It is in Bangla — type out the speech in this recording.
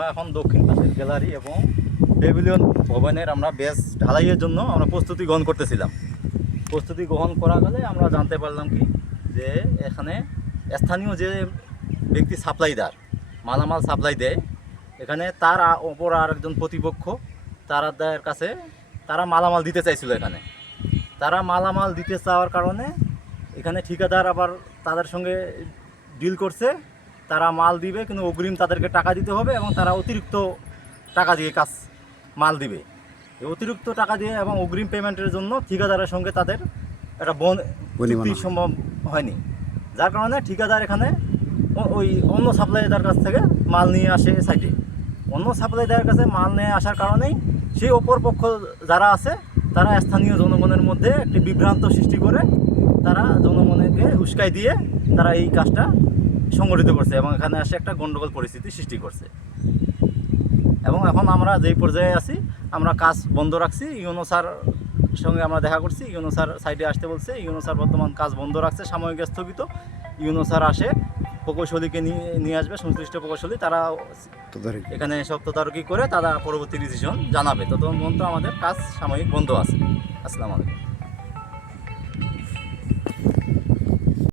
আমরা এখন দক্ষিণ পাশের গ্যালারি এবং প্যাভিলিয়ন ভবনের আমরা বেস ঢালাইয়ের জন্য আমরা প্রস্তুতি গ্রহণ করতেছিলাম। প্রস্তুতি গ্রহণ করা গেলে আমরা জানতে পারলাম কি যে এখানে স্থানীয় যে ব্যক্তি সাপ্লাইদার মালামাল সাপ্লাই দেয়, এখানে তার ওপর আর একজন প্রতিপক্ষ তাদের কাছে তারা মালামাল দিতে চাইছিল। এখানে তারা মালামাল দিতে চাওয়ার কারণে এখানে ঠিকাদার আবার তাদের সঙ্গে ডিল করছে, তারা মাল দিবে কিন্তু অগ্রিম তাদেরকে টাকা দিতে হবে এবং তারা অতিরিক্ত টাকা দিয়ে মাল দিবে। এই অতিরিক্ত টাকা দিয়ে এবং অগ্রিম পেমেন্টের জন্য ঠিকাদারের সঙ্গে তাদের একটা চুক্তি সম্ভব হয়নি, যার কারণে ঠিকাদার এখানে ওই অন্য সাপ্লাইদার কাছ থেকে মাল নিয়ে আসে সাইডে। অন্য সাপ্লাইদারের কাছে মাল নিয়ে আসার কারণেই সেই অপর পক্ষ যারা আছে তারা স্থানীয় জনগণের মধ্যে একটি বিভ্রান্ত সৃষ্টি করে তারা জনগণকে উস্কাই দিয়ে তারা এই কাজটা সংগঠিত করছে এবং এখানে এসে একটা গণ্ডগোল পরিস্থিতি সৃষ্টি করছে। এবং এখন আমরা যেই পর্যায়ে আছি, আমরা কাজ বন্ধ রাখছি। ইউনো স্যার সঙ্গে আমরা দেখা করছি, ইউনো স্যার সাইডে আসতে বলছে। ইউনো স্যার বর্তমান কাজ বন্ধ রাখছে, সাময়িক স্থগিত। ইউনো স্যার আসে প্রকৌশলীকে নিয়ে আসবে, সংশ্লিষ্ট প্রকৌশলী, তারা এখানে সব তদারকি করে তারা পরবর্তী ডিসিশন জানাবে। ততক্ষণ পর্যন্ত আমাদের কাজ সাময়িক বন্ধ আছে। আসসালামু আলাইকুম।